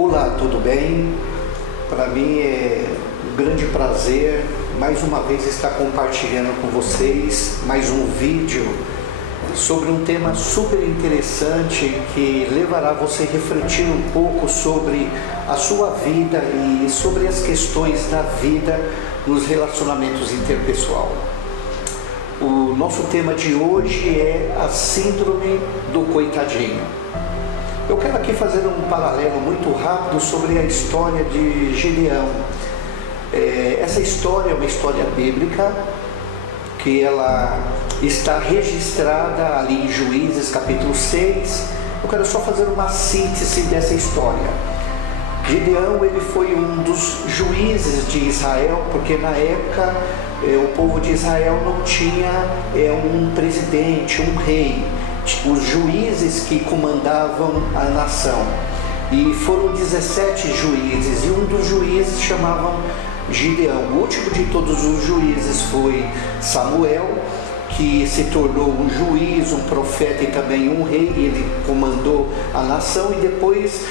Olá, tudo bem? Para mim é um grande prazer mais uma vez estar compartilhando com vocês mais um vídeo sobre um tema super interessante que levará você a refletir um pouco sobre a sua vida e sobre as questões da vida nos relacionamentos interpessoal. O nosso tema de hoje é a síndrome do coitadinho. Eu quero aqui fazer um paralelo muito rápido sobre a história de Gideão. Essa história é uma história bíblica que ela está registrada ali em Juízes capítulo 6. Eu quero só fazer uma síntese dessa história. Gideão, ele foi um dos juízes de Israel, porque na época o povo de Israel não tinha um presidente, um rei, os juízes que comandavam a nação. E foram 17 juízes, e um dos juízes chamavam Gideão. O último de todos os juízes foi Samuel, que se tornou um juiz, um profeta e também um rei. Ele comandou a nação, e depois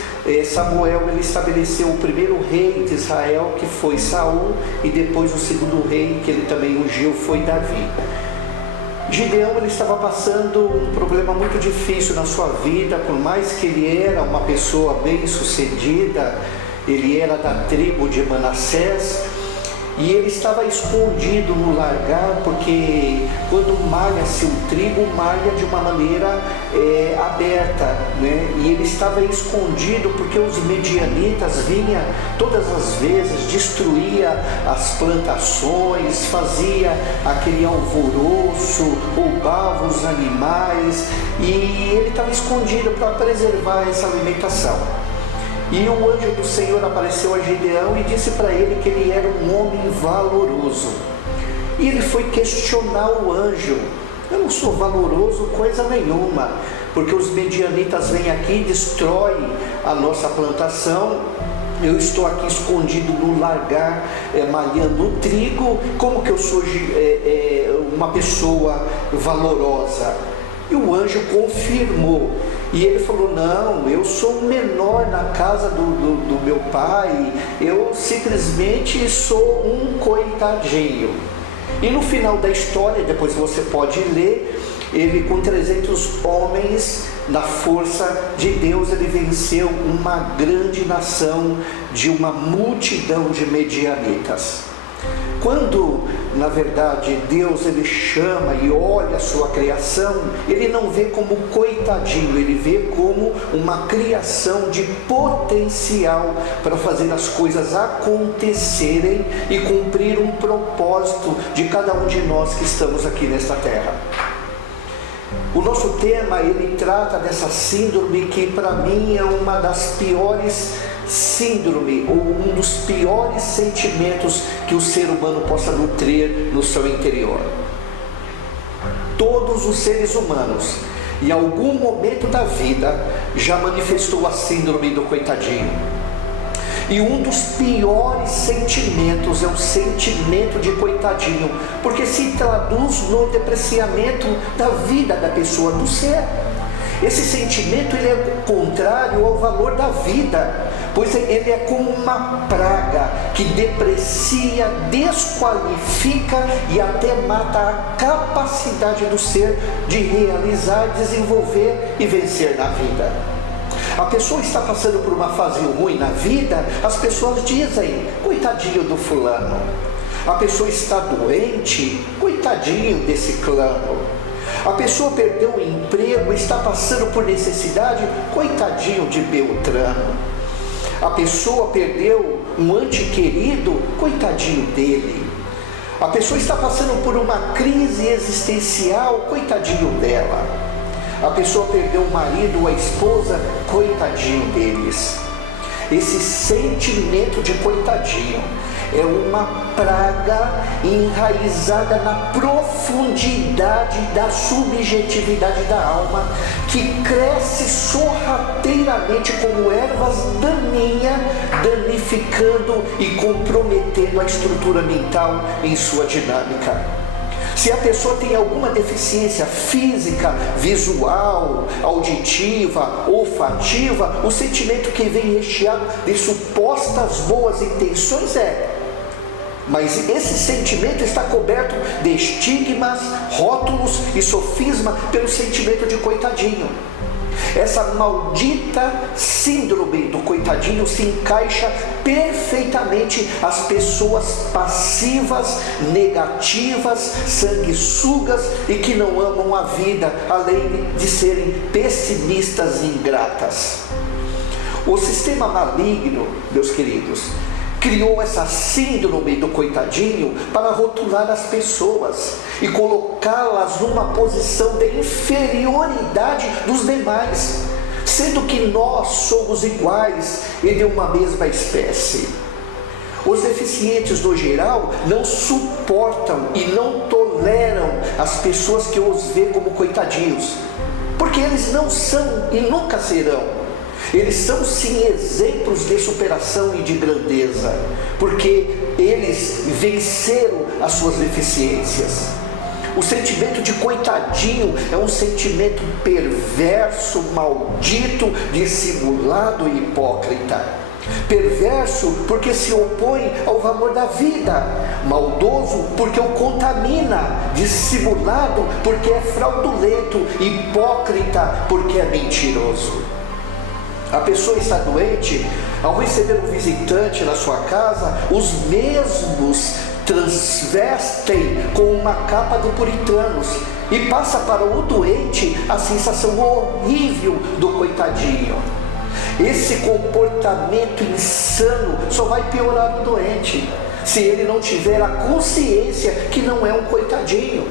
Samuel ele estabeleceu o primeiro rei de Israel, que foi Saul, e depois o segundo rei que ele também ungiu foi Davi. Gideão ele estava passando um problema muito difícil na sua vida. Por mais que ele era uma pessoa bem sucedida, ele era da tribo de Manassés, e ele estava escondido no largar, porque quando malha-se o trigo, malha de uma maneira aberta, né? E ele estava escondido porque os medianitas vinham todas as vezes, destruía as plantações, fazia aquele alvoroço, roubava os animais, e ele estava escondido para preservar essa alimentação. E o anjo do Senhor apareceu a Gideão e disse para ele que ele era um homem valoroso. E ele foi questionar o anjo: eu não sou valoroso coisa nenhuma, porque os medianitas vêm aqui e destroem a nossa plantação. Eu estou aqui escondido no largar, malhando o trigo. Como que eu sou uma pessoa valorosa? E o anjo confirmou. E ele falou: não, eu sou o menor na casa do meu pai, eu simplesmente sou um coitadinho. E no final da história, depois você pode ler, ele com 300 homens, na força de Deus, ele venceu uma grande nação de uma multidão de medianitas. Quando, na verdade, Deus ele chama e olha a sua criação, ele não vê como coitadinho, ele vê como uma criação de potencial para fazer as coisas acontecerem e cumprir um propósito de cada um de nós que estamos aqui nesta terra. O nosso tema, ele trata dessa síndrome que para mim é uma das piores síndrome, ou um dos piores sentimentos que o ser humano possa nutrir no seu interior. Todos os seres humanos, em algum momento da vida, já manifestou a síndrome do coitadinho. E um dos piores sentimentos é o sentimento de coitadinho, porque se traduz no depreciamento da vida da pessoa, do ser. Esse sentimento ele é contrário ao valor da vida, pois ele é como uma praga que deprecia, desqualifica e até mata a capacidade do ser de realizar, desenvolver e vencer na vida. A pessoa está passando por uma fase ruim na vida, as pessoas dizem: coitadinho do fulano. A pessoa está doente, coitadinho desse clã. A pessoa perdeu o emprego, está passando por necessidade, coitadinho de Beltrano. A pessoa perdeu um ente querido, coitadinho dele. A pessoa está passando por uma crise existencial, coitadinho dela. A pessoa perdeu o marido ou a esposa, coitadinho deles. Esse sentimento de coitadinho é uma praga enraizada na profundidade da subjetividade da alma, que cresce sorrateiramente como ervas daninhas, danificando e comprometendo a estrutura mental em sua dinâmica. Se a pessoa tem alguma deficiência física, visual, auditiva, olfativa, o sentimento que vem recheado de supostas boas intenções mas esse sentimento está coberto de estigmas, rótulos e sofisma pelo sentimento de coitadinho. Essa maldita síndrome do coitadinho se encaixa perfeitamente às pessoas passivas, negativas, sanguessugas e que não amam a vida, além de serem pessimistas e ingratas. O sistema maligno, meus queridos, criou essa síndrome do coitadinho para rotular as pessoas e colocá-las numa posição de inferioridade dos demais, sendo que nós somos iguais e de uma mesma espécie. Os deficientes, no geral, não suportam e não toleram as pessoas que os veem como coitadinhos, porque eles não são e nunca serão. Eles são sim exemplos de superação e de grandeza, porque eles venceram as suas deficiências. O sentimento de coitadinho é um sentimento perverso, maldito, dissimulado e hipócrita. Perverso porque se opõe ao valor da vida, maldoso porque o contamina, dissimulado porque é fraudulento, hipócrita porque é mentiroso. A pessoa está doente, ao receber um visitante na sua casa, os mesmos transvestem com uma capa de puritanos e passa para o doente a sensação horrível do coitadinho. Esse comportamento insano só vai piorar o doente, se ele não tiver a consciência que não é um coitadinho.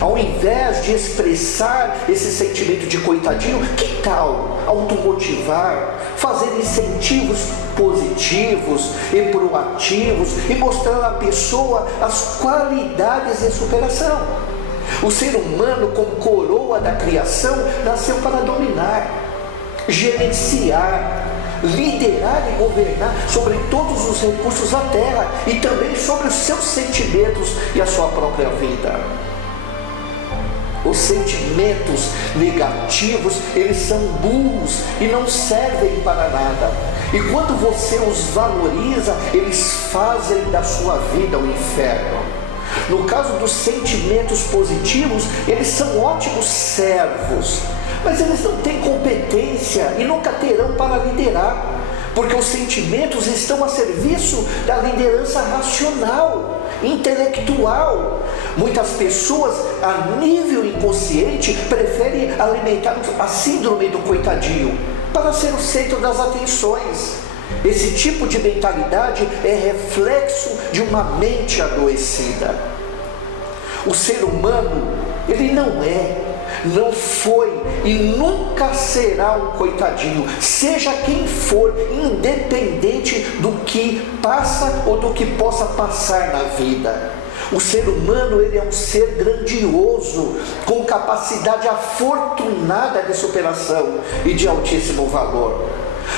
Ao invés de expressar esse sentimento de coitadinho, que tal automotivar, fazer incentivos positivos e proativos e mostrar à pessoa as qualidades de superação? O ser humano, como coroa da criação, nasceu para dominar, gerenciar, liderar e governar sobre todos os recursos da terra e também sobre os seus sentimentos e a sua própria vida. Os sentimentos negativos, eles são burros e não servem para nada. E quando você os valoriza, eles fazem da sua vida um inferno. No caso dos sentimentos positivos, eles são ótimos servos, mas eles não têm competência e nunca terão para liderar, porque os sentimentos estão a serviço da liderança racional, intelectual. Muitas pessoas, a nível inconsciente, preferem alimentar a síndrome do coitadinho para ser o centro das atenções. Esse tipo de mentalidade é reflexo de uma mente adoecida. O ser humano, ele não foi e nunca será um coitadinho, seja quem for, independente do que passa ou do que possa passar na vida. O ser humano, ele é um ser grandioso, com capacidade afortunada de superação e de altíssimo valor.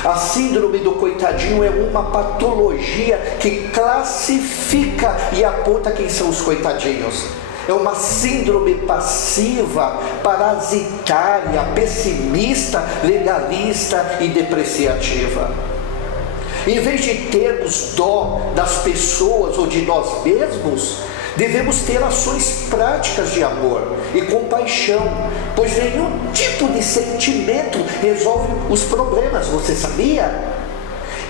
A síndrome do coitadinho é uma patologia que classifica e aponta quem são os coitadinhos. É uma síndrome passiva, parasitária, pessimista, legalista e depreciativa. Em vez de termos dó das pessoas ou de nós mesmos, devemos ter ações práticas de amor e compaixão, pois nenhum tipo de sentimento resolve os problemas, você sabia?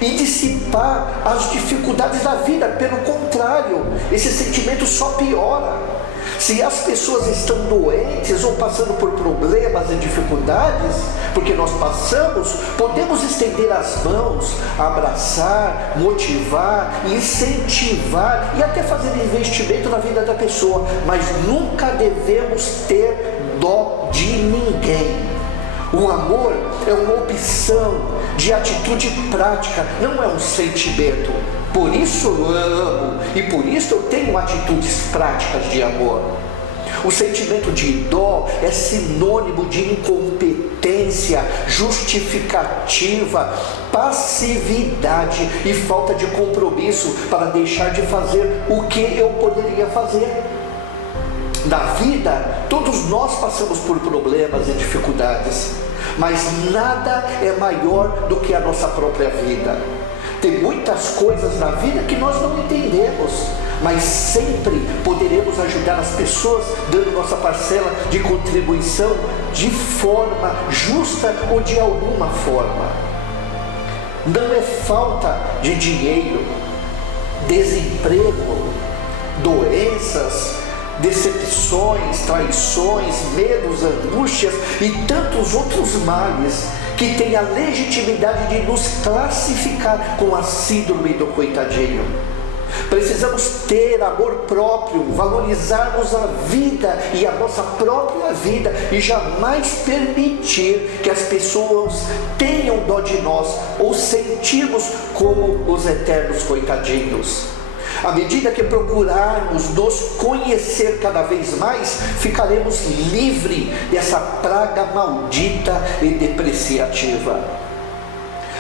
E dissipar as dificuldades da vida, pelo contrário, esse sentimento só piora. Se as pessoas estão doentes ou passando por problemas e dificuldades, porque nós passamos, podemos estender as mãos, abraçar, motivar, incentivar e até fazer investimento na vida da pessoa, mas nunca devemos ter dó de ninguém. O amor é uma opção de atitude prática, não é um sentimento. Por isso eu amo e por isso eu tenho atitudes práticas de amor. O sentimento de dó é sinônimo de incompetência, justificativa, passividade e falta de compromisso para deixar de fazer o que eu poderia fazer. Na vida, todos nós passamos por problemas e dificuldades, mas nada é maior do que a nossa própria vida. Tem muitas coisas na vida que nós não entendemos, mas sempre poderemos ajudar as pessoas dando nossa parcela de contribuição de forma justa ou de alguma forma. Não é falta de dinheiro, desemprego, doenças, decepções, traições, medos, angústias e tantos outros males que têm a legitimidade de nos classificar com a síndrome do coitadinho. Precisamos ter amor próprio, valorizarmos a vida e a nossa própria vida e jamais permitir que as pessoas tenham dó de nós ou sentirmos como os eternos coitadinhos. À medida que procurarmos nos conhecer cada vez mais, ficaremos livres dessa praga maldita e depreciativa.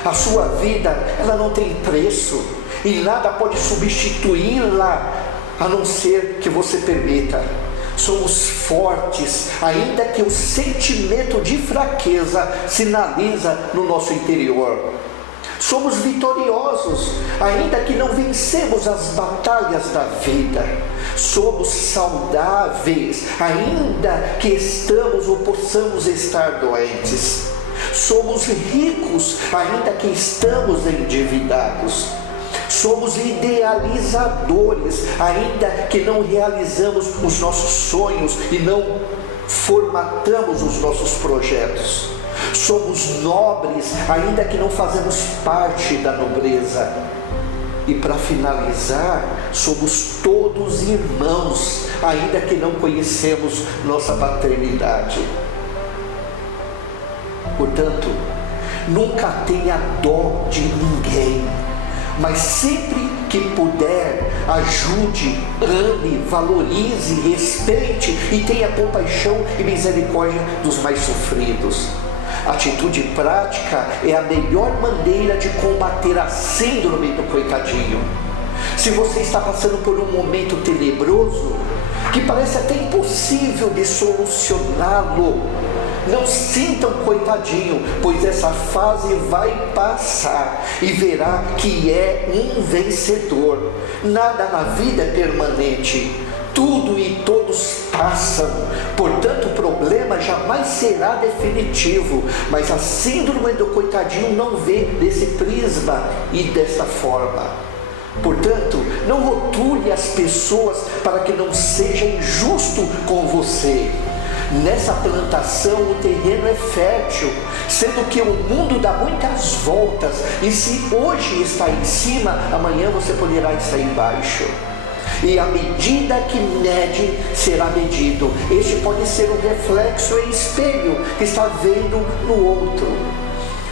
A sua vida, ela não tem preço e nada pode substituí-la, a não ser que você permita. Somos fortes, ainda que o sentimento de fraqueza sinaliza no nosso interior. Somos vitoriosos, ainda que não vencemos as batalhas da vida. Somos saudáveis, ainda que estamos ou possamos estar doentes. Somos ricos, ainda que estamos endividados. Somos idealizadores, ainda que não realizamos os nossos sonhos e não formatamos os nossos projetos. Somos nobres, ainda que não fazemos parte da nobreza. E para finalizar, somos todos irmãos, ainda que não conhecemos nossa paternidade. Portanto, nunca tenha dó de ninguém, mas sempre que puder, ajude, ame, valorize, respeite e tenha compaixão e misericórdia dos mais sofridos. Atitude prática é a melhor maneira de combater a síndrome do coitadinho. Se você está passando por um momento tenebroso, que parece até impossível de solucioná-lo, não sinta um coitadinho, pois essa fase vai passar e verá que é um vencedor. Nada na vida é permanente, tudo e todos passam, portanto o problema jamais será definitivo, mas a síndrome do coitadinho não vê desse prisma e dessa forma. Portanto, não rotule as pessoas para que não seja injusto com você. Nessa plantação o terreno é fértil, sendo que o mundo dá muitas voltas, e se hoje está em cima, amanhã você poderá estar embaixo. E à medida que mede, será medido. Este pode ser um reflexo e espelho que está vendo no outro.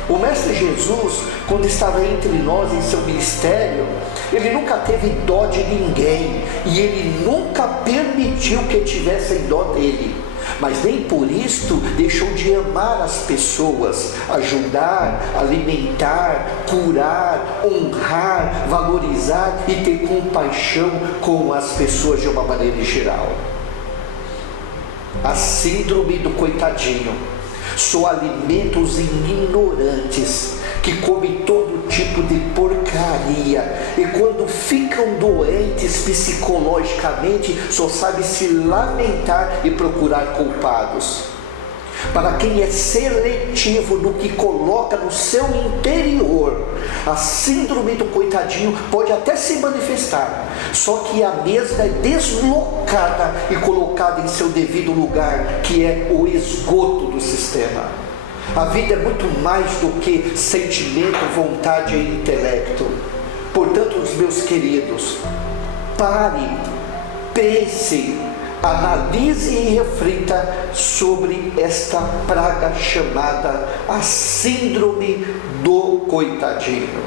O Mestre Jesus, quando estava entre nós em seu ministério, ele nunca teve dó de ninguém, e ele nunca permitiu que tivessem dó dele. Mas nem por isto deixou de amar as pessoas, ajudar, alimentar, curar, honrar, valorizar e ter compaixão com as pessoas de uma maneira geral. A síndrome do coitadinho só alimenta os ignorantes, que comem todo tipo de porcaria, e quando ficam doentes psicologicamente, só sabem se lamentar e procurar culpados. Para quem é seletivo no que coloca no seu interior, a síndrome do coitadinho pode até se manifestar, só que a mesma é deslocada e colocada em seu devido lugar, que é o esgoto do sistema. A vida é muito mais do que sentimento, vontade e intelecto. Portanto, meus queridos, pare, pense, analise e reflita sobre esta praga chamada a síndrome do coitadinho.